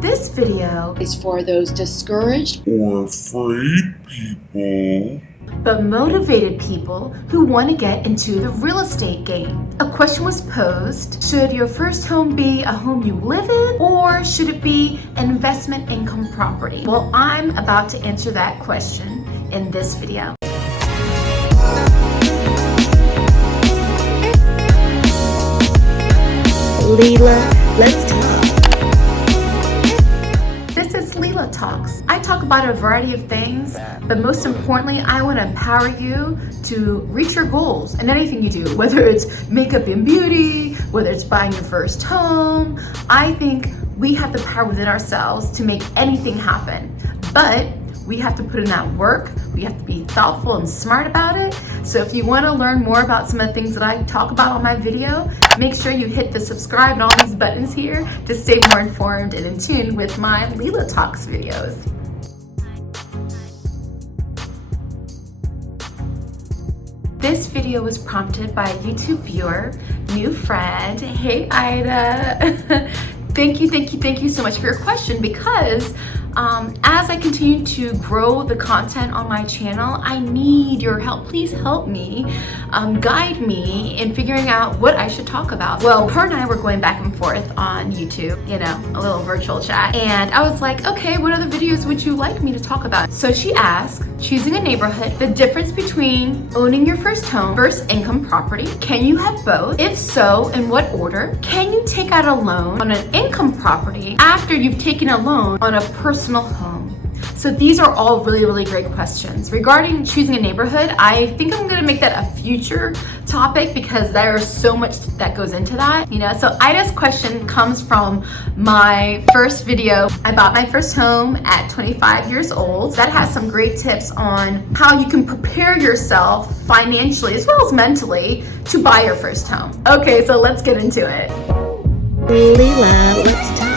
This video is for those discouraged or afraid people, but motivated people who want to get into the real estate game. A question was posed: should your first home be a home you live in, or should it be an investment income property? Well, I'm about to answer that question in this video. Lila, let's talk. This is Lila Talks. I talk about a variety of things, but most importantly, I want to empower you to reach your goals in anything you do, whether it's makeup and beauty, whether it's buying your first home. I think we have the power within ourselves to make anything happen, but we have to put in that work. We have to be thoughtful and smart about it. So if you want to learn more about some of the things that I talk about on my video, make sure you hit the subscribe and all these buttons here to stay more informed and in tune with my Lila Talks videos. This video was prompted by a YouTube viewer, new friend. Hey, Ida. Thank you so much for your question, because as I continue to grow the content on my channel, I need your help. Please help me, guide me in figuring out what I should talk about. Well, her and I were going back and forth on YouTube, you know, a little virtual chat. And I was like, okay, what other videos would you like me to talk about? So she asked, choosing a neighborhood, the difference between owning your first home, first income property. Can you have both? If so, in what order? Can you take out a loan on an income property after you've taken a loan on a personal home? So these are all really great questions. Regarding choosing a neighborhood, I think I'm gonna make that a future topic because there's so much that goes into that, you know. So Ida's question comes from my first video. I bought my first home at 25 years old. That has some great tips on how you can prepare yourself financially as well as mentally to buy your first home. Okay, so let's get into it. Lila, let's talk.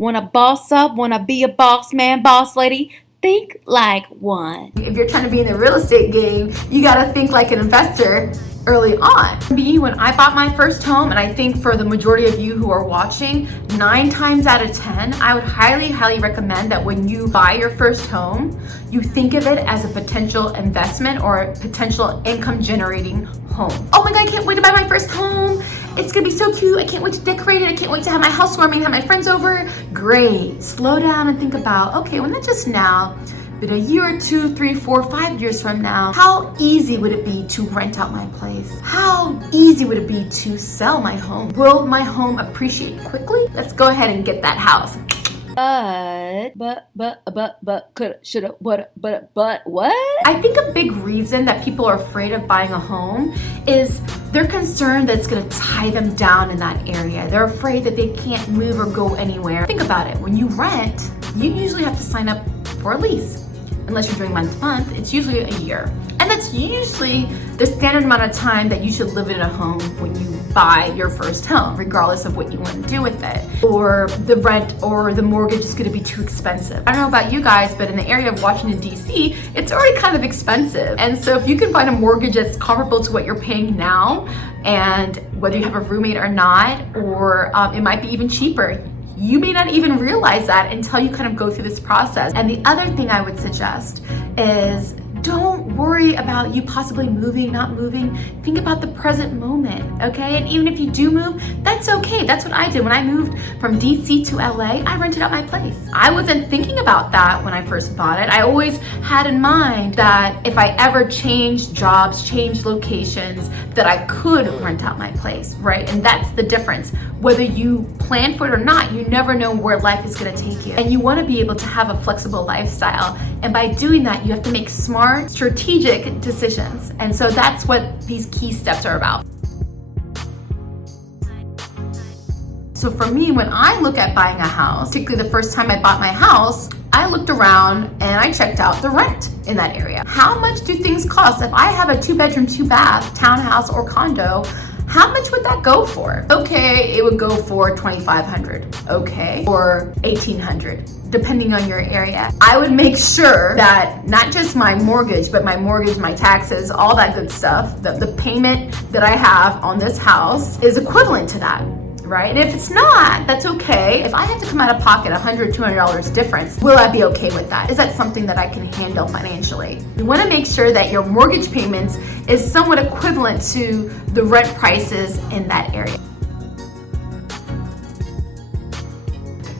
Wanna boss up? Wanna be a boss man, boss lady? Think like one. If you're trying to be in the real estate game, you gotta think like an investor early on. Me, when I bought my first home, and I think for the majority of you who are watching, 9 times out of 10, I would highly recommend that when you buy your first home, you think of it as a potential investment or a potential income generating home. Oh my God, I can't wait to buy my first home. It's gonna be so cute. I can't wait to decorate it. I can't wait to have my housewarming, have my friends over. Great. Slow down and think about, okay, well, not just now, but a year or 2, 3, 4, 5 years from now, how easy would it be to rent out my place? How easy would it be to sell my home? Will my home appreciate quickly? Let's go ahead and get that house. Coulda, shoulda, woulda, but what? I think a big reason that people are afraid of buying a home is they're concerned that it's gonna tie them down in that area. They're afraid that they can't move or go anywhere. Think about it, when you rent, you usually have to sign up for a lease. Unless you're doing month to month, it's usually a year. And that's usually the standard amount of time that you should live in a home when you buy your first home, regardless of what you want to do with it. Or the rent or the mortgage is gonna be too expensive. I don't know about you guys, but in the area of Washington, DC, it's already kind of expensive. And so if you can find a mortgage that's comparable to what you're paying now, and whether you have a roommate or not, or it might be even cheaper, you may not even realize that until you kind of go through this process. And the other thing I would suggest is don't worry about you possibly moving, not moving. Think about the present moment, okay? And even if you do move, that's okay. That's what I did. When I moved from DC to LA, I rented out my place. I wasn't thinking about that when I first bought it. I always had in mind that if I ever changed jobs, changed locations, that I could rent out my place, right? And that's the difference. Whether you plan for it or not, you never know where life is gonna take you. And you wanna be able to have a flexible lifestyle. And by doing that, you have to make smart, strategic decisions. And so that's what these key steps are about. So for me, when I look at buying a house, particularly the first time I bought my house, I looked around and I checked out the rent in that area. How much do things cost? If I have a 2-bedroom, 2-bath townhouse or condo, how much would that go for? Okay, it would go for $2,500, okay, or $1,800, depending on your area. I would make sure that not just my mortgage, but my mortgage, my taxes, all that good stuff, the payment that I have on this house is equivalent to that. right? And if it's not, that's okay. If I have to come out of pocket $100, $200 difference, will I be okay with that? Is that something that I can handle financially? You want to make sure that your mortgage payments is somewhat equivalent to the rent prices in that area.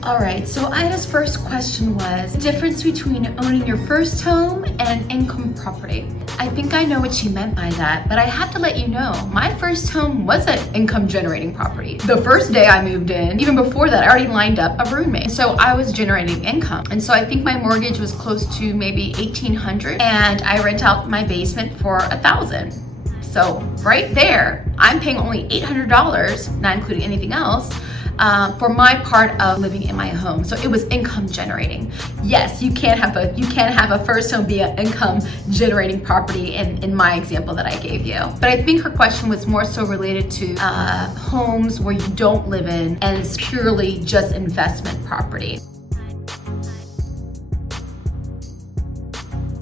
All right, so Ida's first question was the difference between owning your first home and an income property. I think I know what she meant by that, but I have to let you know, my first home was an income generating property. The first day I moved in, even before that, I already lined up a roommate. So I was generating income. And so I think my mortgage was close to maybe $1,800 and I rent out my basement for $1,000. So right there, I'm paying only $800, not including anything else, for my part of living in my home. So it was income generating. Yes, you can't have a first home be an income generating property in my example that I gave you. But I think her question was more so related to homes where you don't live in and it's purely just investment property.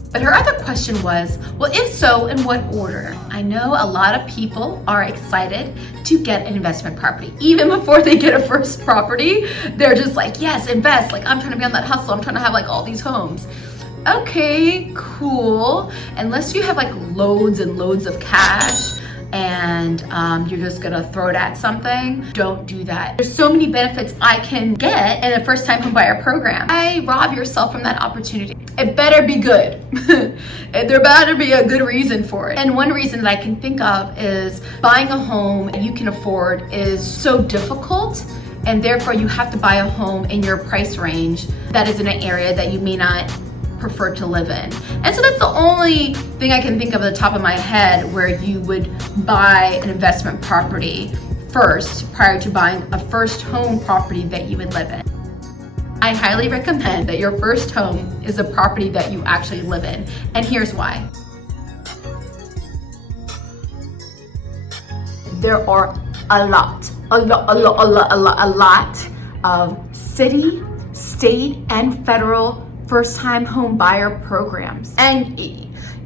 But her other question was, well, if so, in what order? I know a lot of people are excited to get an investment property. Even before they get a first property, they're just like, yes, invest. Like, I'm trying to be on that hustle. I'm trying to have like all these homes. Okay, cool. Unless you have like loads and loads of cash and you're just gonna throw it at something, don't do that. There's so many benefits I can get in a first-time homebuyer program. I rob yourself from that opportunity. It better be good. There better be a good reason for it. And one reason that I can think of is buying a home you can afford is so difficult, and therefore you have to buy a home in your price range that is in an area that you may not prefer to live in. And so that's the only thing I can think of at the top of my head where you would buy an investment property first prior to buying a first home property that you would live in. I highly recommend that your first home is a property that you actually live in. And here's why. There are a lot of city, state, and federal first-time home buyer programs. And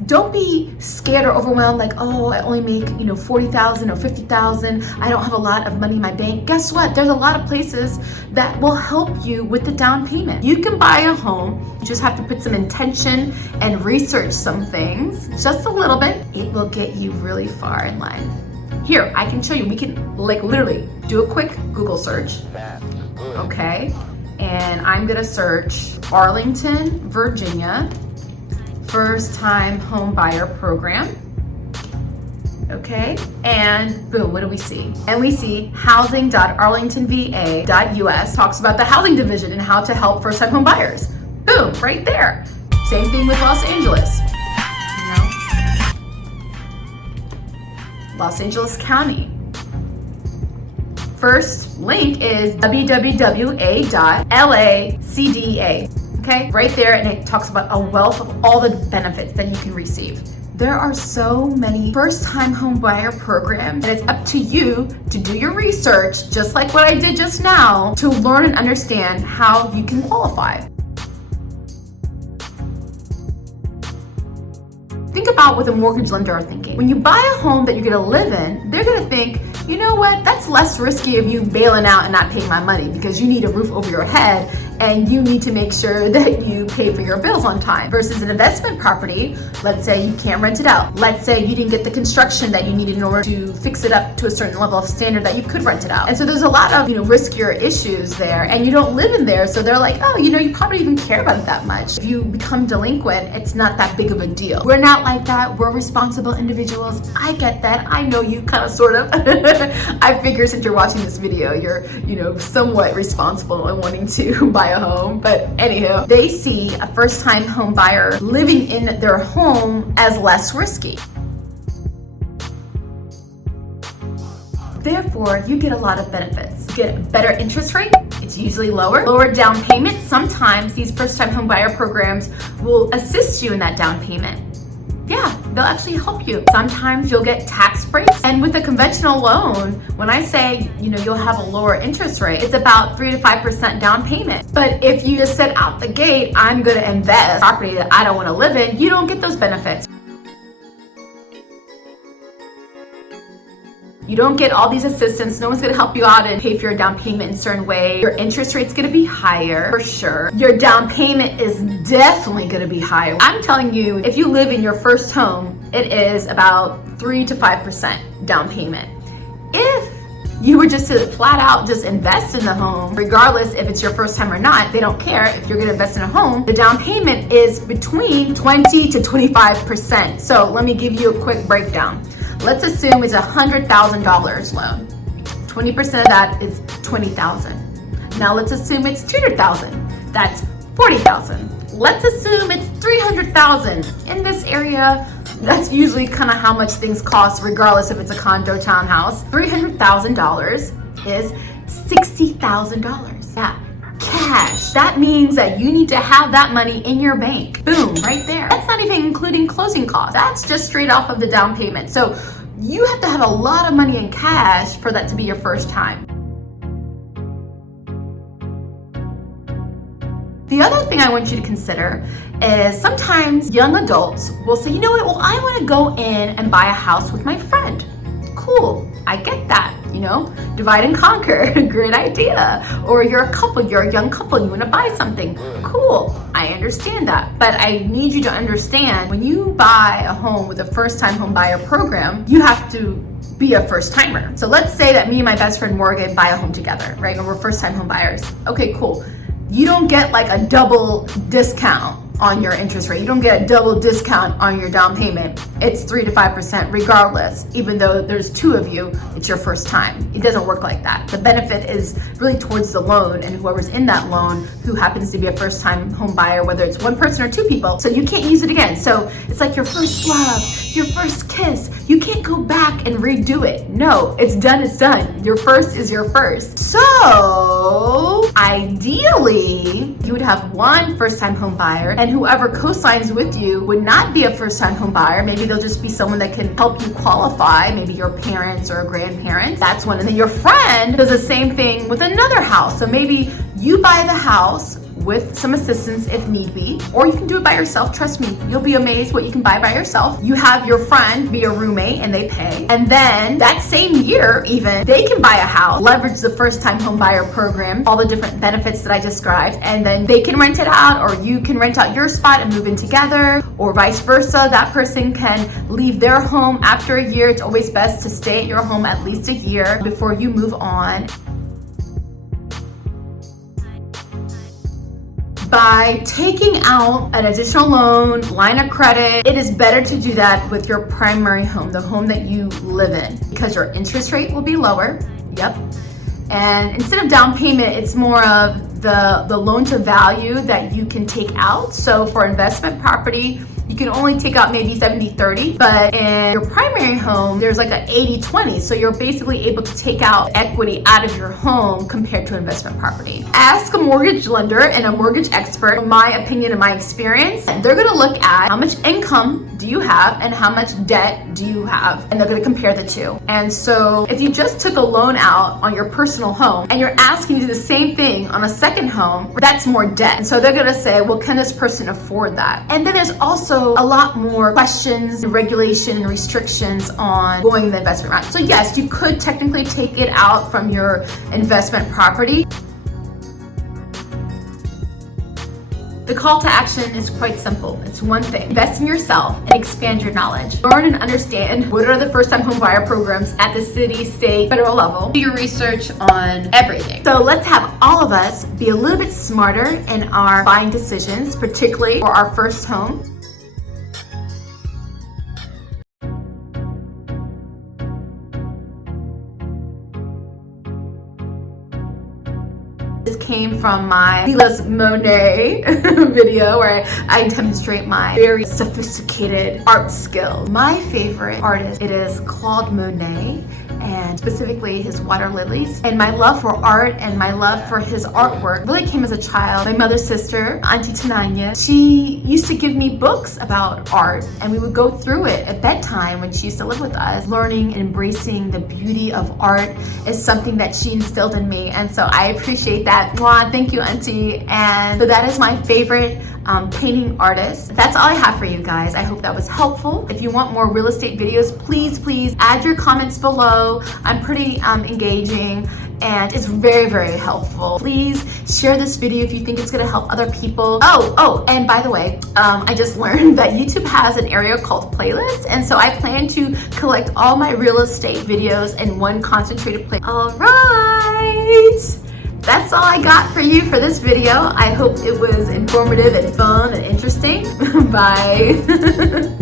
don't be scared or overwhelmed like, oh, I only make, $40,000 or $50,000. I don't have a lot of money in my bank. Guess what? There's a lot of places that will help you with the down payment. You can buy a home. You just have to put some intention and research some things, just a little bit. It will get you really far in life. Here, I can show you. We can literally do a quick Google search. Okay. And I'm gonna search Arlington, Virginia, first-time home buyer program. Okay, and boom, what do we see? And we see housing.arlingtonva.us talks about the housing division and how to help first-time home buyers. Boom, right there. Same thing with Los Angeles. Los Angeles County. First link is www.lacda. Okay, right there, and it talks about a wealth of all the benefits that you can receive. There are so many first-time home buyer programs, and it's up to you to do your research, just like what I did just now, to learn and understand how you can qualify. Think about what the mortgage lender are thinking. When you buy a home that you're gonna live in, they're gonna think, you know what, that's less risky of you bailing out and not paying my money because you need a roof over your head and you need to make sure that you pay for your bills on time. Versus an investment property, let's say you can't rent it out. Let's say you didn't get the construction that you needed in order to fix it up to a certain level of standard that you could rent it out. And so there's a lot of, riskier issues there, and you don't live in there, so they're like, oh, you probably even care about it that much. If you become delinquent, it's not that big of a deal. We're not like that. We're responsible individuals. I get that. I know you kind of, sort of. I figure since you're watching this video, you're, somewhat responsible in wanting to buy a home. But anywho, they see a first-time home buyer living in their home as less risky. Therefore, you get a lot of benefits. You get a better interest rate. It's usually lower down payment. Sometimes these first-time home buyer programs will assist you in that down payment. Yeah, they'll actually help you. Sometimes you'll get tax breaks. And with a conventional loan, when I say, you'll have a lower interest rate, it's about 3 to 5% down payment. But if you just said out the gate, I'm gonna invest in property that I don't wanna live in, you don't get those benefits. You don't get all these assistance. No one's gonna help you out and pay for your down payment in a certain way. Your interest rate's gonna be higher, for sure. Your down payment is definitely gonna be higher. I'm telling you, if you live in your first home, it is about 3 to 5% down payment. If you were just to flat out just invest in the home, regardless if it's your first time or not, they don't care. If you're gonna invest in a home, the down payment is between 20 to 25%. So let me give you a quick breakdown. Let's assume it's $100,000 loan. 20% of that is $20,000. Now let's assume it's $200,000. That's $40,000. Let's assume it's $300,000. In this area, that's usually kind of how much things cost, regardless if it's a condo, townhouse. $300,000 is $60,000. Yeah, cash. That means that you need to have that money in your bank. Boom, right there. That's not even including closing costs. That's just straight off of the down payment. So you have to have a lot of money in cash for that to be your first time. The other thing I want you to consider is sometimes young adults will say, you know what, well, I want to go in and buy a house with my friend. Cool, I get that, divide and conquer, great idea. Or you're a couple, you're a young couple, and you want to buy something. Cool, I understand that. But I need you to understand, when you buy a home with a first-time home buyer program, you have to be a first timer. So let's say that me and my best friend Morgan buy a home together, right? And we're first-time home buyers. Okay, cool. You don't get like a double discount on your interest rate. You don't get a double discount on your down payment. It's 3 to 5% regardless, even though there's two of you, it's your first time. It doesn't work like that. The benefit is really towards the loan and whoever's in that loan who happens to be a first time home buyer, whether it's one person or two people. So you can't use it again. So it's like your first love, your first kiss. You can't go back and redo it. No, it's done, it's done. Your first is your first. So ideally, you would have one first time home buyer, and whoever co-signs with you would not be a first-time home buyer. Maybe they'll just be someone that can help you qualify, maybe your parents or grandparents. That's one. And then your friend does the same thing with another house. So maybe you buy the house with some assistance if need be, or you can do it by yourself. Trust me, you'll be amazed what you can buy by yourself. You have your friend be a roommate and they pay. And then that same year even, they can buy a house, leverage the first time home buyer program, all the different benefits that I described, and then they can rent it out, or you can rent out your spot and move in together, or vice versa. That person can leave their home after a year. It's always best to stay at your home at least a year before you move on. By taking out an additional loan, line of credit, it is better to do that with your primary home, the home that you live in, because your interest rate will be lower. Yep. And instead of down payment, it's more of the loan to value that you can take out. So for investment property, you can only take out maybe 70-30, but in your primary home, there's like an 80-20. So you're basically able to take out equity out of your home compared to investment property. Ask a mortgage lender and a mortgage expert. In my opinion and my experience, they're gonna look at how much income do you have and how much debt do you have, and they're gonna compare the two. And so if you just took a loan out on your personal home and you're asking to do the same thing on a second home, that's more debt. And so they're gonna say, well, can this person afford that? And then there's also a lot more questions, regulation, and restrictions on going the investment route. So yes, you could technically take it out from your investment property. The call to action is quite simple. It's one thing. Invest in yourself and expand your knowledge. Learn and understand what are the first-time home buyer programs at the city, state, federal level. Do your research on everything. So let's have all of us be a little bit smarter in our buying decisions, particularly for our first home. This came from my Lila's Monet video where I demonstrate my very sophisticated art skill. My favorite artist, it is Claude Monet, and specifically his water lilies. And my love for art and my love for his artwork really came as a child. My mother's sister, Auntie Tananya, she used to give me books about art, and we would go through it at bedtime when she used to live with us. Learning and embracing the beauty of art is something that she instilled in me, and so I appreciate that that. Wow, thank you, Auntie. And so that is my favorite painting artist. That's all I have for you guys. I hope that was helpful. If you want more real estate videos, please add your comments below. I'm pretty engaging and it's very helpful. Please share this video if you think it's gonna help other people. Oh, and by the way, I just learned that YouTube has an area called playlists, and so I plan to collect all my real estate videos in one concentrated playlist. All right. That's all I got for you for this video. I hope it was informative and fun and interesting. Bye.